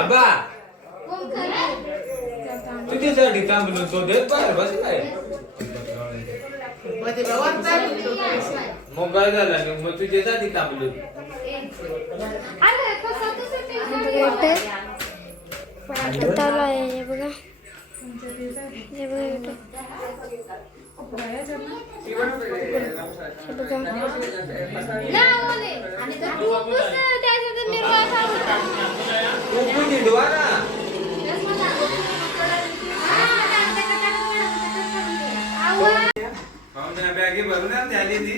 आबा तुझ्यासाठी थांबलो तो देत बाहेर बस काय मग काय झालं मग तुझ्यासाठी थांबलो चालू आहे हे बघा हे बघा बॅगे भरून आली ती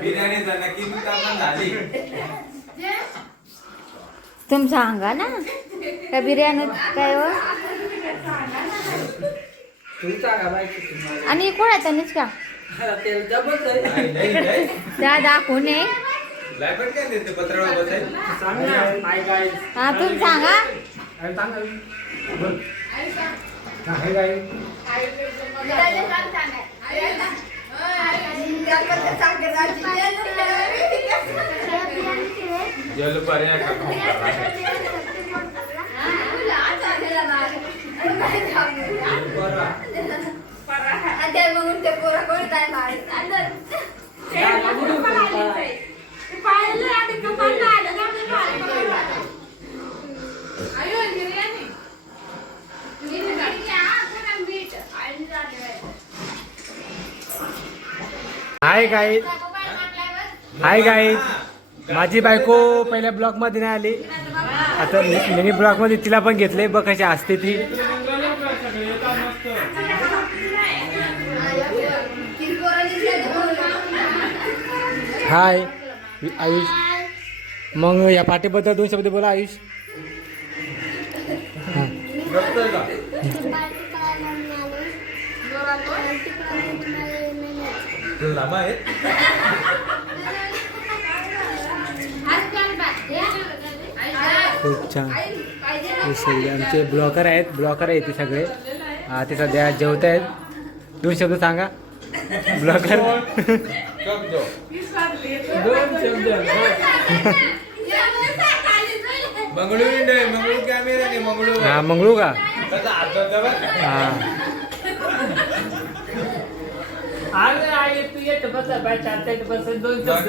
बिर्याणीचा नक्की पण झाली तुम्ही सांगा ना त्या बिर्याणी काय हो आणि कोणाचा निच का त्या दाखवून ये हा तुम्ही सांगा जल पर्याय हाय गाईज माझी बायको पहिल्या ब्लॉक मध्ये नाही आली आता मिनी ब्लॉक मध्ये तिला पण घेतले बघ कशी असते ती हाय आयुष मग या पाठीबद्दल 2 शब्द बोला आयुष खूप छान हे सगळे आमचे ब्लॉकर आहेत ते सगळे ते सध्या जेवत आहेत 2 शब्द सांगा ब्लॉकर हा मंगळू का तू येत बस 2 शब्द